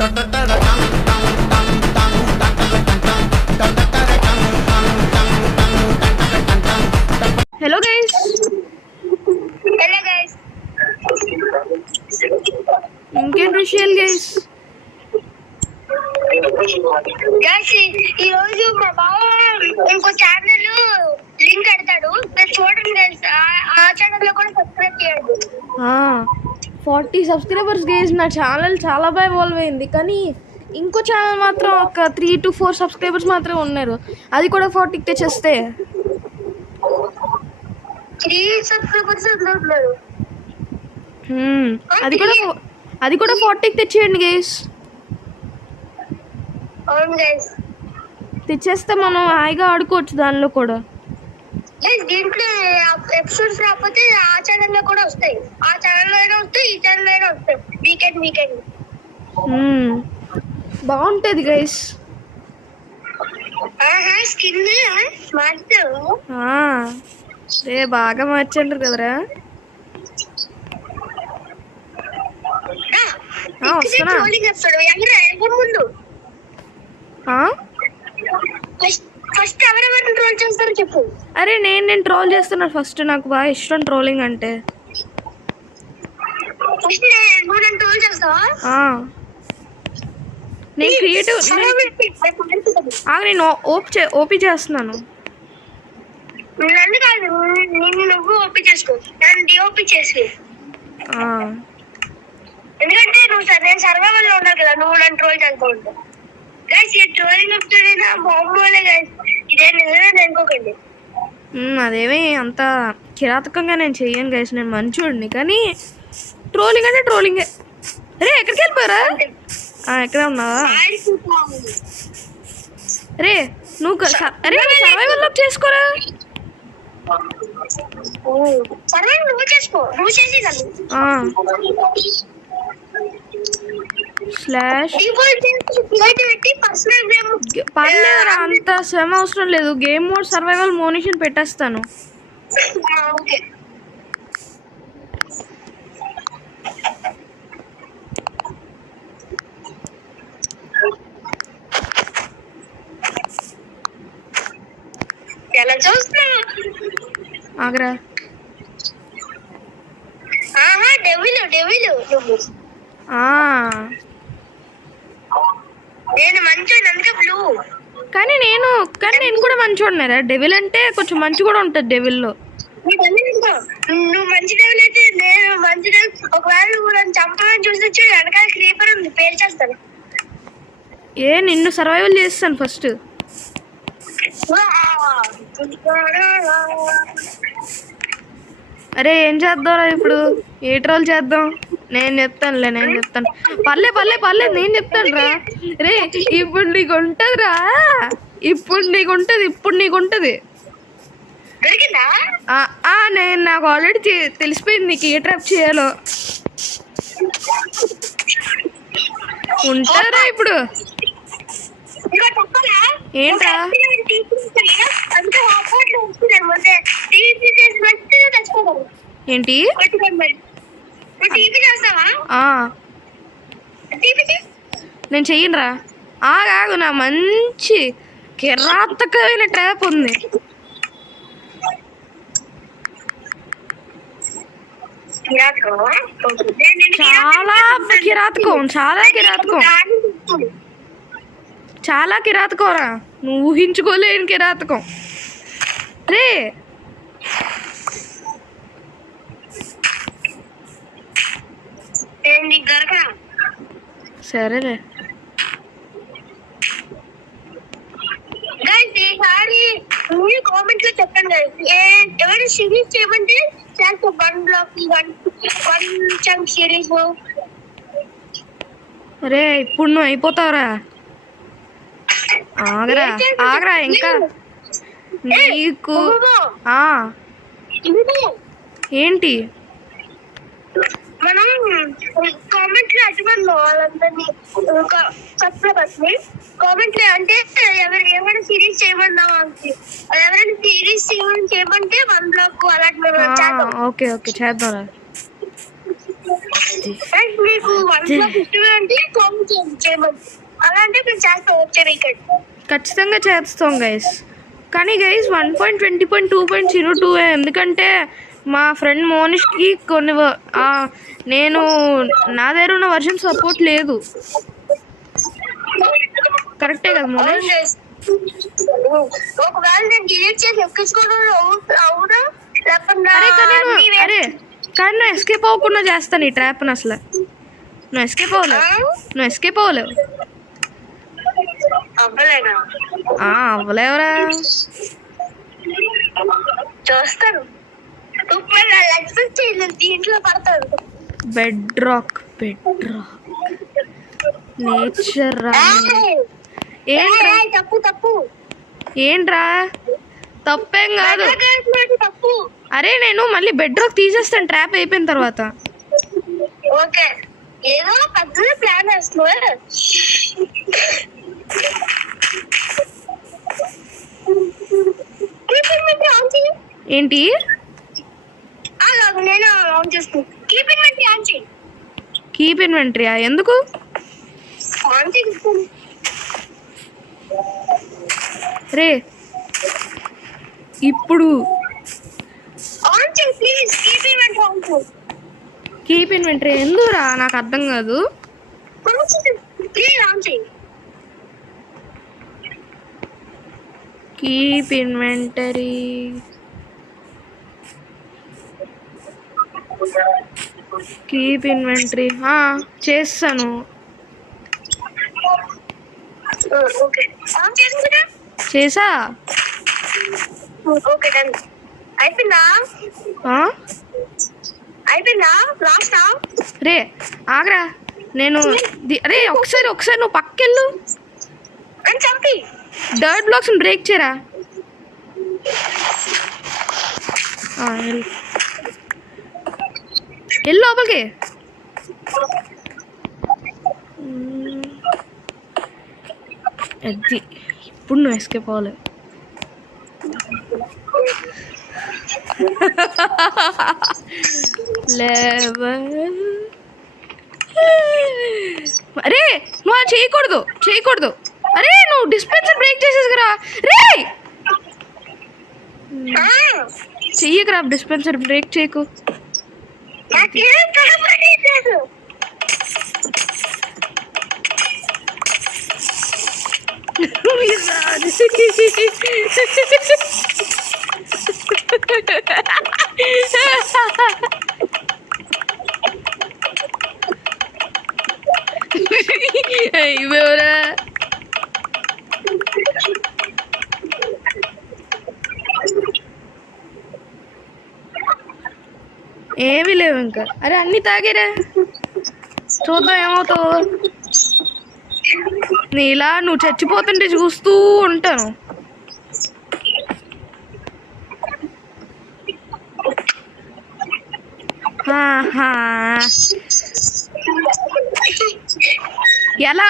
Hello guys. ఇంకేంటి విషయాలు guys? ఈ రోజు మా బావ ఇంకో ఛానల్ లింక్ పెడతాడు, చూడండి గైస్. ఆ ఛానల్ లో కూడా సబ్స్క్రైబ్ చేయండి. 40 సబ్స్క్రైబర్స్ గైస్. నా ఛానల్ చాలా బాగా ఇవాల్వ్ అయింది, కానీ ఇంకో ఛానల్ మాత్రం ఒక 3 to 4 సబ్స్క్రైబర్స్ మాత్రమే ఉన్నారు. అది కూడా 40కి తెచ్చేస్తే 3 సబ్స్క్రైబర్స్ ఉన్నారు. అది కూడా 40కి తెచ్చేయండి గైస్. అవును గైస్, తెచ్చేస్తే మనం హాయిగా ఆడుకోవచ్చు దానిలో కూడా. దీంట్లో ఎపిసోడ్స్ రాకపోతే ఆ ఛానల్ లో కూడా వస్తాయి. ఆ ఛానల్ లో అయినా వస్తాయి, ఈ ఛానల్ లో అయినా వస్తాయి. వీకెండ్ బాగుంటది గైస్. స్కిన్ మార్చావు? బాగా మార్చండి కదరా. వస్తున్నా. ముందు ఫస్ట్ ఎవరెవరిని ట్రోల్ చేస్తారో చెప్పు. అరే నేను ట్రోల్ చేస్తున్నా ఫస్ట్. నాకు బాగా ఇష్టం ట్రోలింగ్ అంటే. ట్రోల్ చేస్తావా? నేను క్రియేటివ్. నేను ఓపీ చేస్తున్నాను. నన్ను కాదు, నువ్వు ఓపీ చేసుకో, నన్ను డిఓపీ చేసి. ఎందుకంటే నేను సర్వైవల్ లో ఉన్నాను కదా, నువ్వు నన్ను ట్రోల్ చేసుకోండి. గైస్ ఈ ట్రోలింగ్ ఎపిసోడ్ నా బాంబోలే గైస్, ఇదే నిజమే అనుకోకండి. అదేమి అంత కిరాతకంగా నేను చెయ్యను గైస్. నేను మంచోడిని, కానీ ట్రోలింగ్ అంటే ట్రోలింగే. అరే ఎక్కడికి వెళ్ళిపోయారా? ఎక్కడ ఉన్నావా? అరే నువ్వు సర్వైవల్ లో చేసుకోరా. నువ్వు చేసుకో, నువ్వు చేసి పర్లేదురా, అంత శ్రమ అవసరం లేదు. గేమ్ మోడ్ సర్వైవల్ మోనిషన్ పెట్టేస్తాను. ఎలా చూస్తున్నా ఆగరా. నేను మంచోడు, అందుకే బ్లూ. కానీ నేను కూడా మంచోడున్నారా. డెవిల్ అంటే కొంచెం మంచి కూడా ఉంటుంది డెవిల్లో. నువ్వు మంచి డెవిల్ అయితే నేను మంచి డెవిల్. ఒకవేళ నువ్వు నన్ను చంపాలని చూసి వెనకాల క్రీపర్ ఉంది, పేరు చేస్తాను. నిన్ను సర్వైవల్ చేస్తాను ఫస్ట్. అరే ఏం చేద్దాంరా ఇప్పుడు? ఏ ట్రోల్ చేద్దాం? నేను చెప్తాను. పర్లేదు నేను చెప్తాను రా. రే ఇప్పుడు నీకు ఉంటదిరా. ఇప్పుడు నీకు ఉంటది. నాకు ఆల్రెడీ తెలిసిపోయింది నీకు ఏ ట్రాప్ చేయాలో. ఉంటదిరా ఇప్పుడు. ఏంట్రా? ఏంటి? నేను చెయ్యనురా. ఆగు, నా మంచి కిరాతకమైన ట్రాప్ ఉంది. చాలా కిరాతకం రా. నువ్వు ఊహించుకోలేని కిరాతకం రే. సరేలే. కామెంట్ లో చెప్పండి ఎవరు సిరీస్ చేయమంటే one block one chunk series. అరే ఇప్పుడు నువ్వు అయిపోతావురా. ఆగరా ఇంకా. నీకు ఏంటి? మనం కామెంట్ లో అటువంటి వాళ్ళందరినీ కామెంట్ లో అంటే ఎవరైనా సిరీస్ చేయమన్నావా, ఎవరైనా సిరీస్ చేయమంటే 1 బ్లాక్ అలాంటి. ఓకే చేద్దాం. మీకు 1 బ్లాక్ ఇష్టమే అంటే కామెంట్ చేయండి. చేయమని. అలా అంటే మేము చేస్తాం వచ్చే వీకెండ్. ఖచ్చితంగా చేస్తాం గైస్. కానీ గైస్ 1.20.2.02 ఎందుకంటే మా ఫ్రెండ్ మోనిష్కి కొన్ని నేను నా దగ్గర ఉన్న వర్షన్ సపోర్ట్ లేదు. కరెక్టే కదా మోనిష్? ఒకవేళ నేను డిలీట్ చేసి ఎక్కించుకోవడం అవునా అరే కానీ నువ్వు ఎస్కేప్ అవ్వకుండా చేస్తాను ఈ ట్రాప్ని. అసలు నువ్వు ఎస్కేప్ అవ్వలేవు. అవ్వలేవురా. చూస్తాను దీంట్లో పడతాడు. బెడ్ రాక్ నేచర్ రా. ఏంట్రా తప్పేం కాదు. అరే నేను మళ్ళీ బెడ్ రాక్ తీసేస్తాను ట్రాప్ అయిపోయిన తర్వాత. ఓకే ఏదో పెద్ద ప్లాన్ వేస్తున్నా. ఏంటి నేను ఆన్ చేస్తాను. కీప్ ఇన్వెంటరీయా? ఎందుకు? రే ఇప్పుడు కీప్ ఇన్వెంటరీ ఎందుకురా? నాకు అర్థం కాదు. కీప్ ఇన్వెంటరీ చేస్తాను. చేసా. రే ఆగరా. నేను రే ఒకసారి నువ్వు పక్కెళ్ళు. డర్ట్ బ్లాక్స్ బ్రేక్ చేయరా. వెళ్ళు లోపలికి. అది ఇప్పుడు నువ్వు ఎస్కేప్ అవ్వాలి. అరే నువ్వు అది చేయకూడదు. అరే నువ్వు డిస్పెన్సర్ బ్రేక్ చేసేసుకురా. రే చెయ్యకురా, డిస్పెన్సర్ బ్రేక్ చేయకు. అయ్యోరా ఏమీ లేవు ఇంకా. అరే అన్ని తాగేరా, చూద్దాం ఏమవుతావు. నీలా నువ్వు చచ్చిపోతుంటే చూస్తూ ఉంటాను. ఎలా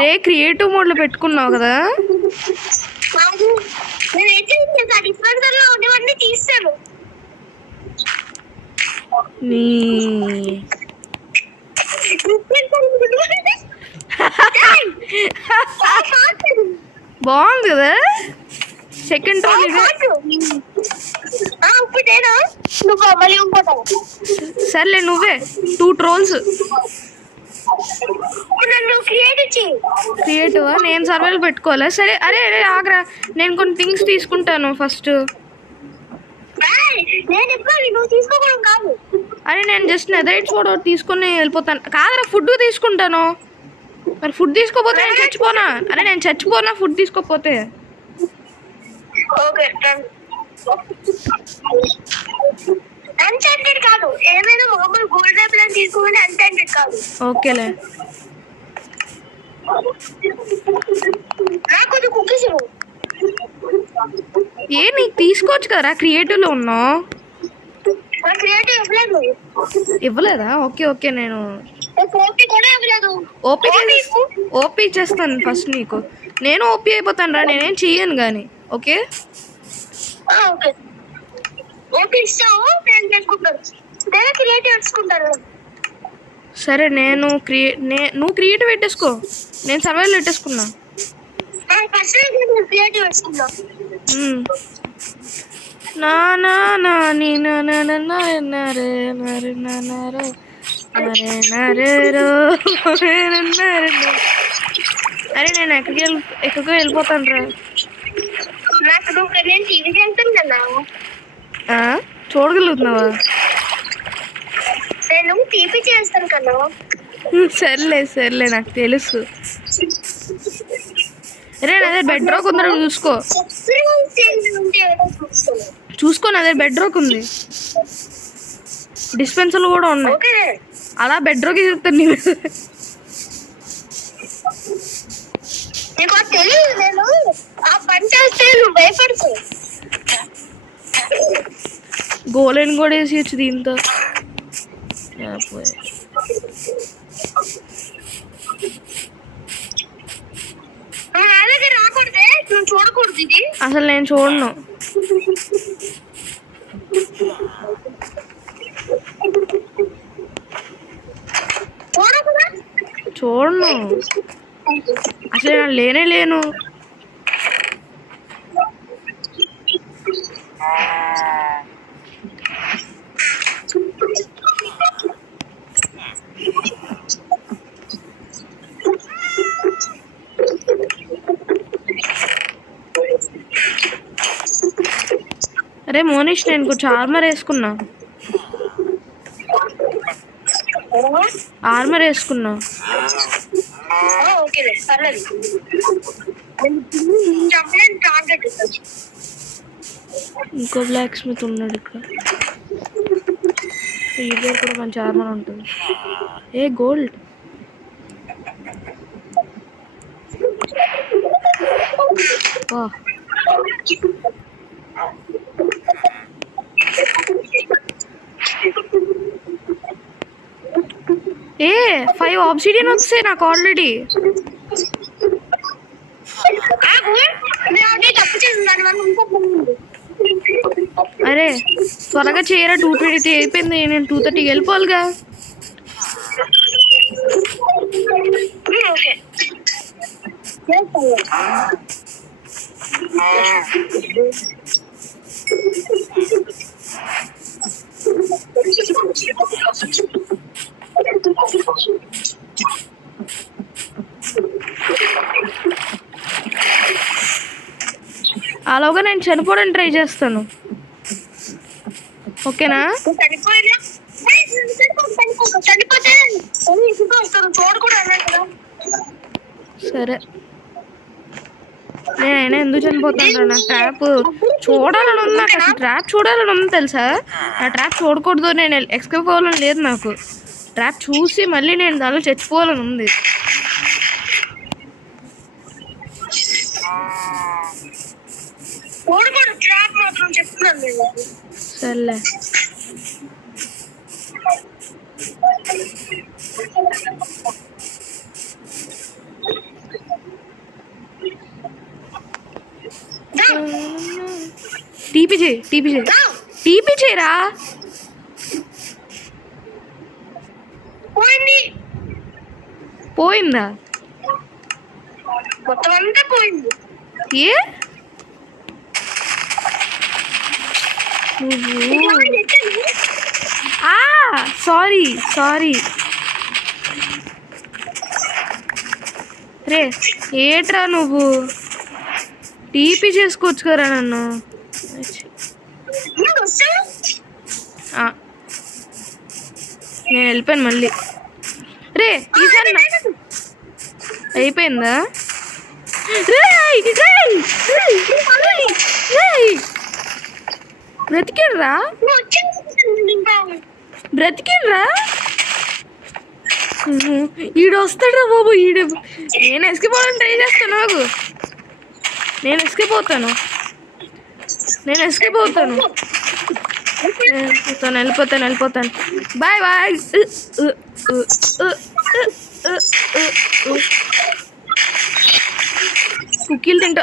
రే క్రియేటివ్ మోడ్లో పెట్టుకున్నావు కదా? బాగుంది కదా సెకండ్ రోల్ ఇది. సర్లే నువ్వే 2 ట్రోల్స్. క్రియేటివా? నేను సర్వేలు పెట్టుకోవాలా? సరే. అరే అరే ఆగ్రా, నేను కొన్ని థింగ్స్ తీసుకుంటాను ఫస్ట్. అరే నేను జస్ట్ నెదరైట్స్ కూడా తీసుకుని వెళ్ళిపోతాను. కాదరా ఫుడ్ తీసుకుంటాను. మరి ఫుడ్ తీసుకోపోతే నేను చచ్చిపోనా? అరే నేను చచ్చిపోనా ఫుడ్ తీసుకోపోతే? ఓకేలే. ఏ నీకు తీసుకోవచ్చు కదరా, క్రియేటివ్లో ఉన్నావు. ఇవ్వలేదా? ఓకే నేను ఓపీ చేస్తాను ఫస్ట్ నీకు. నేను ఓపీ అయిపోతాను రా, నేనేం చెయ్యను కానీ. ఓకే సరే నేను నువ్వు క్రియేటివ్ పెట్టేసుకో, నేను సర్వైవల్ పెట్టేసుకున్నా. ఫస్ట్ క్రియేటివ్ వేసుకుందాం. నా నా నా నీ నా నా నా నా నరే నరే నా నరే నరే నరే రో నరే నరే రో. అరే నేను ఎక్కడికి వెళ్ళిపోతాను రా. నాకు నేను టీవీ చేస్తాను కదా. చూడగలుగుతున్నావా? నేను టీవీ చేస్తాను కదా. సర్లే సర్లే నాకు తెలుసు. అరే అదే బెడ్ రాక్ ఉందా చూసుకో. చూసుకోని అదే బెడ్ రాక్ ఉంది, డిస్పెన్సర్లు కూడా ఉన్నాయి. అలా బెడ్ రాక్ చెప్తాను నీ. నీకు తెలియదు, నేను ఆ పని చేస్తే నువ్వు భయపడుతు. గోలైన్ కూడా వేసేయచ్చు దీంతో. రాకూడదే, నువ్వు చూడకూడదు ఇది. అసలు నేను చూడను. చూడను అసలు, నేను లేను. అరే మోనిష్, నేను కొంచెం ఆర్మర్ వేసుకున్నా. ఇంకో బ్లాక్ స్మిత్ ఉన్నాడు ఇక్కడ. ఈ దగ్గర కూడా మంచి ఆర్మర్ ఉంటుంది. ఏ గోల్డ్. ఏ 5 ఆబ్సిడియన్ వచ్చాయి నాకు ఆల్రెడీ. అరే త్వరగా చేయరా, 2:20 అయిపోయింది. నేను 2:30 వెళ్ళిపోవాలిగా. అలాగా నేను చనిపోవడానికి ట్రై చేస్తాను. ఓకేనా? సరే నేనైనా ఎందుకు చనిపోతాను? నా ట్రాప్ చూడాలని ఉంది, నాకు అసలు ట్రాప్ చూడాలని ఉంది తెలుసా. నా ట్రాప్ చూడకూడదు, నేను ఎస్కేప్ అవ్వాలని లేదు నాకు. ట్రాప్ చూసి మళ్ళీ నేను దానిలో చచ్చిపోవాలని ఉంది. సర్లే టీపీ చేయరా. పోయిందా? మొత్తం అంతా పోయింది. ఏ సారీ రే. ఏట్రా నువ్వు టీపీ చేసుకోవచ్చు కదా నన్ను. నేను వెళ్ళిపోయాను మళ్ళీ. రే ఈసారి అయిపోయిందా? బ్రతికిర్రా ఈడు వస్తాడా బాబు. నేను ఎస్కేప్ అవ్వాలని ట్రై చేస్తాను. నేను ఎస్కేప్ అవుతాను. వెళ్ళిపోతాను. Bye bye. కుక్కీలు తింటా.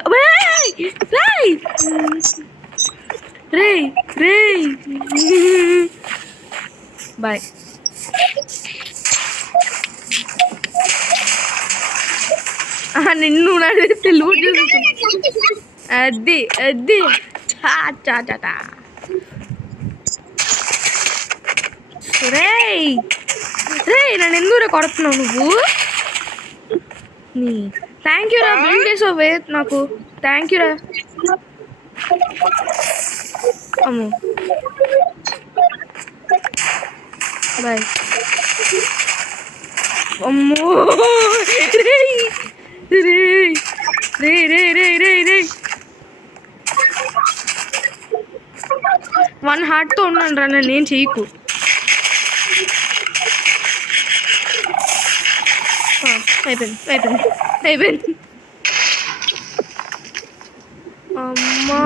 బాయ్. నిన్ను నడిస్తే లూట్ చేసేస్తుంది. అది అది చా చా చా చా. రేయ్ రేయ్ నన్ను ఎందుకు కొడుతున్నావు నువ్వు? థ్యాంక్ యూ రా, బిల్డ్ చేసావు వే నాకు. థ్యాంక్ యూ రా. అమ్మో బాయ్. అమ్మో రేయ్ రేయ్ రేయ్ రేయ్ రేయ్ రేయ్ రేయ్ 1 హార్ట్తో ఉన్నాను రా, నన్ను ఏం చెయ్యకు. అయిపోయింది అయిపోయింది అయిపోయింది. అమ్మా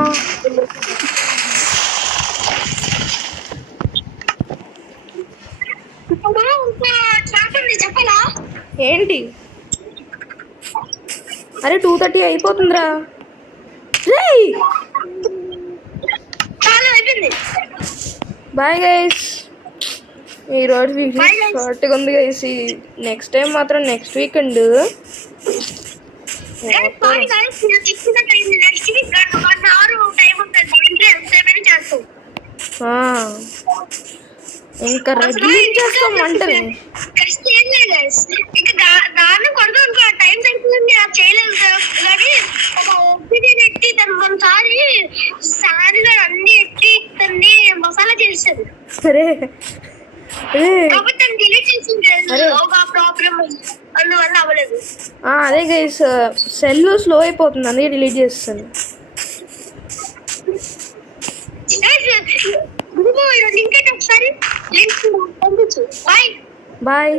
చెప్పాలా ఏంటి? అరే 2:30 అయిపోతుందిరా. రేయ్ చాలా అయిపోయింది. Bye guys. ఈరోజు వీడియో షార్ట్గా ఉంది గైస్. నెక్స్ట్ టైం మాత్రం నెక్స్ట్ వీకెండ్ ఇంకా రెగ్యులర్ చేస్తాం వంటని. దాన్ని కొడదాం అనుకో, టైం సరిపోతుంది చేయలేదు కానీ ఒక ఒపీనియన్ ఎట్టి దాన్ని మనసారి సారిగా అన్ని ఎట్టి దాన్ని మసాలా చేస్తుంది. సరే కాబట్టి దాన్ని డిలీట్ చేసింది ఒక ప్రాబ్లం అందువల్ల అవ్వలేదు. అదే గైస్ సెల్ స్లో అయిపోతుంది అందుకే డిలీట్ చేస్తాను. లింక్ అయితే ఒకసారి లింక్ పంపించు. Bye bye.